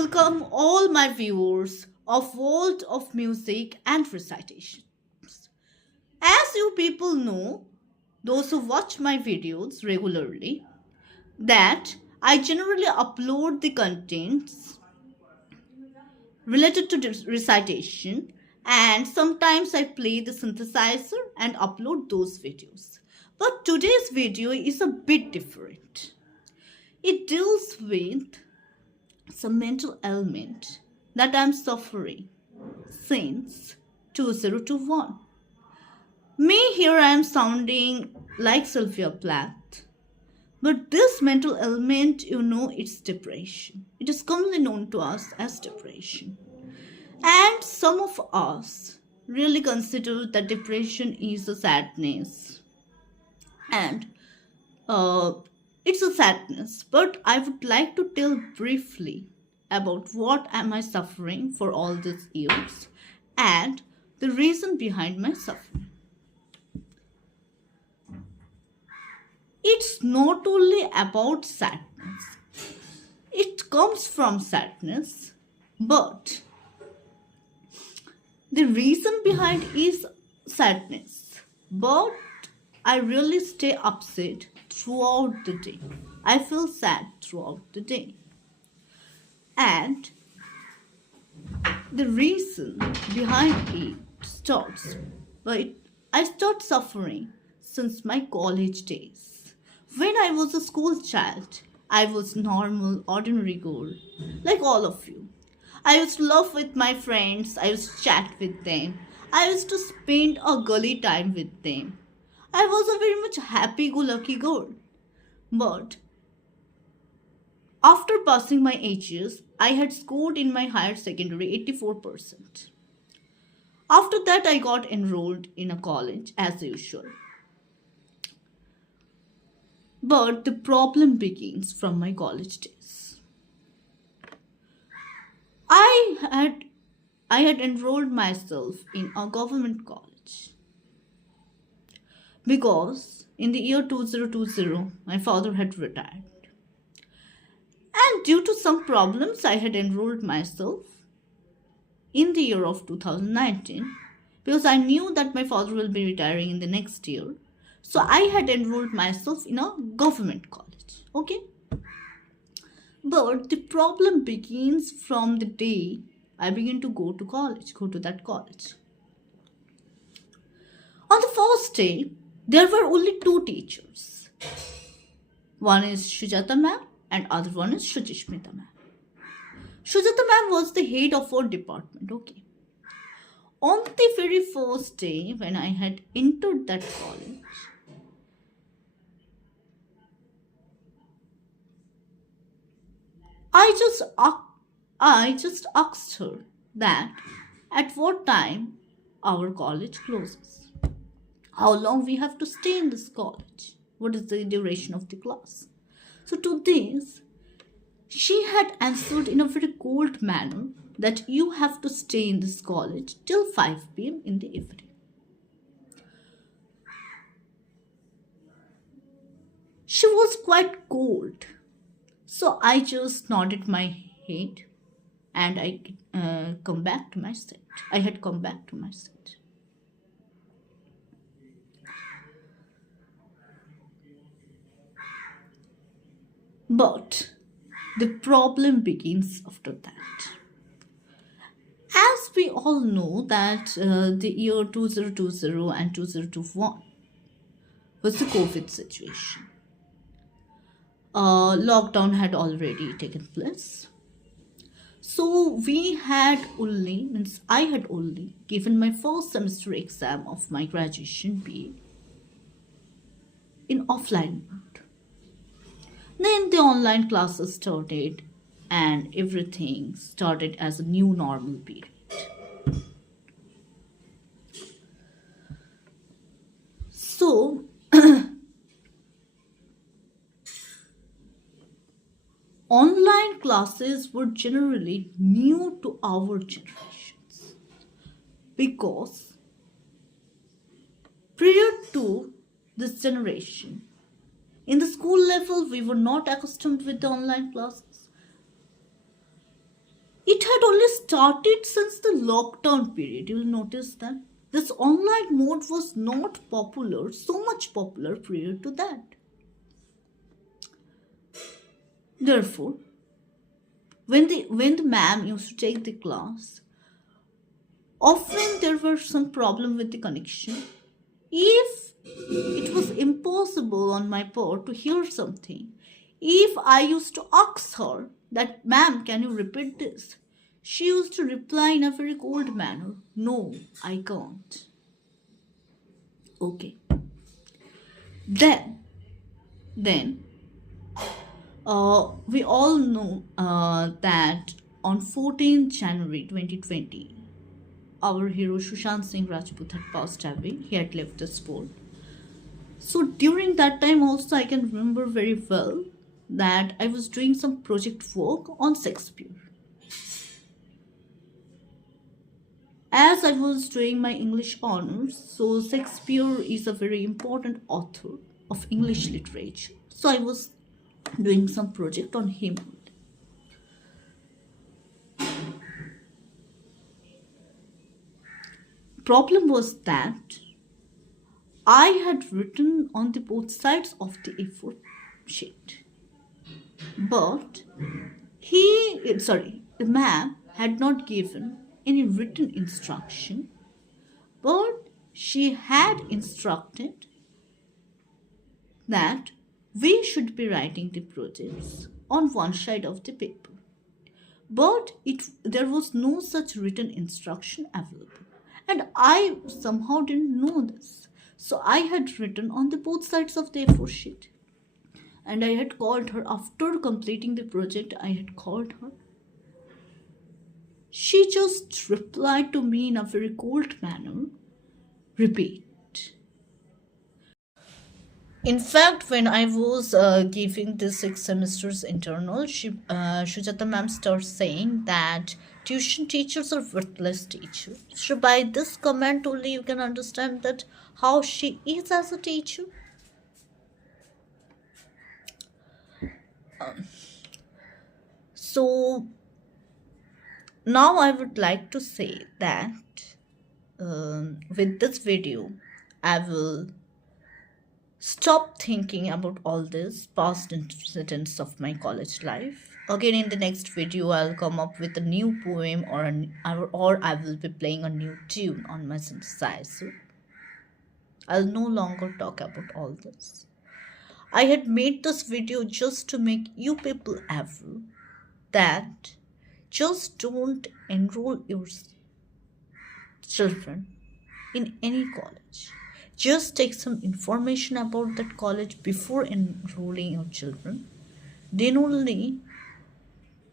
welcome all my viewers of World of Music and Recitations. As you people know, those who watch my videos regularly, that I generally upload the contents related to this recitation, and sometimes I play the synthesizer and upload those videos. But today's video is a bit different. It deals with some mental ailment that I'm suffering since 2021. Me, here I am sounding like Sylvia Plath. But this mental ailment, it's depression. It is commonly known to us as depression. And some of us really consider that depression is a sadness. And uh, it's a sadness. But I would like to tell briefly about what am I suffering for all these years and the reason behind my suffering. It's not only about sadness, it comes from sadness, but the reason behind is sadness. But I really stay upset throughout the day. I feel sad throughout the day. And the reason behind it starts by I start suffering since my college days. When I was a school child, I was normal, ordinary girl, like all of you. I used to laugh with my friends, I used to chat with them, I used to spend a gully time with them. I was a very much happy go lucky girl. But after passing my HS, I had scored in my higher secondary 84%. After that, I got enrolled in a college as usual. But the problem begins from my college days. I had I had enrolled myself in a government college because in the year 2020 my father had retired. And due to some problems I had enrolled myself in the year of 2019 because I knew that my father will be retiring in the next year. So I had enrolled myself in a government college. Okay? But the problem begins from the day I begin to go to that college. On the first day, there were only two teachers. One is Shujata ma'am and other one is Shujishmita ma'am. Shujata ma'am was the head of our department. Okay. On the very first day when I had entered that college, I just I just asked her that at what time our college closes, how long we have to stay in this college, what is the duration of the class. So to this, she had answered in a very cold manner that you have to stay in this college till 5 p.m. in the evening. She was quite cold. So I just nodded my head and I come back to my seat. I had come back to my seat. But the problem begins after that. As we all know that the year 2020 and 2021 was the COVID situation. Lockdown had already taken place. So I had only given my first semester exam of my graduation BA in offline mode. Then the online classes started and everything started as a new normal period. So online classes were generally new to our generations because prior to this generation, in the school level, we were not accustomed with the online classes. It had only started since the lockdown period. You'll notice that this online mode was not popular, so much popular prior to that. Therefore, when the ma'am used to take the class, often there were some problem with the connection. If it was impossible on my part to hear something, if I used to ask her that, ma'am, can you repeat this? She used to reply in a very cold manner, no, I can't. Okay. Then, then, we all know that on 14th January 2020, our hero Sushant Singh Rajput had passed away. He had left the sport. So during that time also I can remember very well that I was doing some project work on Shakespeare. As I was doing my English honors, so Shakespeare is a very important author of English literature. So I was doing some project on him. Problem was that I had written on the both sides of the A4 sheet, but the ma'am had not given any written instruction, but she had instructed that we should be writing the projects on one side of the paper. But there was no such written instruction available. And I somehow didn't know this. So I had written on the both sides of the A4 sheet. And I had called her after completing the project. I had called her. She just replied to me in a very cold manner, repeat. In fact, when I was giving the 6 semesters internal, Shujata ma'am starts saying that tuition teachers are worthless teachers. So by this comment only you can understand that how she is as a teacher. So now I would like to say that with this video, I will stop thinking about all this past incidents of my college life. Again, in the next video, I'll come up with a new poem or I will be playing a new tune on my synthesizer. I'll no longer talk about all this. I had made this video just to make you people aware that just don't enroll your children in any college. Just take some information about that college before enrolling your children. Then only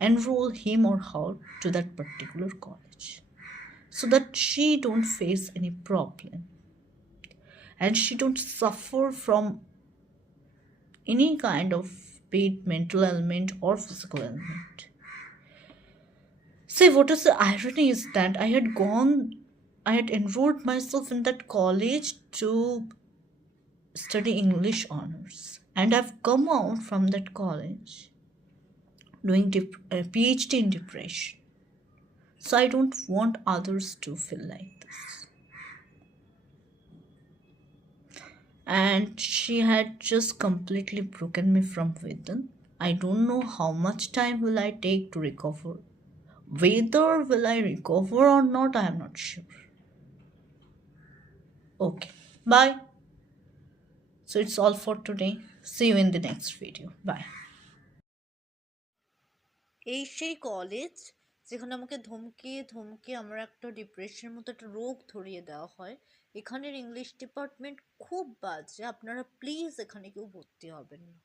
enroll him or her to that particular college so that she don't face any problem and she don't suffer from any kind of be it mental ailment or physical ailment. Say, what is the irony is that I had enrolled myself in that college to study English honors, and I've come out from that college doing a PhD in depression. So I don't want others to feel like this. And she had just completely broken me from within. I don't know how much time will I take to recover. Whether will I recover or not, I am not sure. Okay, bye. So it's all for today. See you in the next video. Bye. এই সেই college যেখানে আমাকে ধমকিয়ে ধমকিয়ে আমার একটা ডিপ্রেশনের মতো একটা রোগ ধরিয়ে দেওয়া হয়। এখানের ইংলিশ ডিপার্টমেন্ট খুব বাজে, আপনারা প্লিজ এখানে কেউ ভর্তি হবেন না।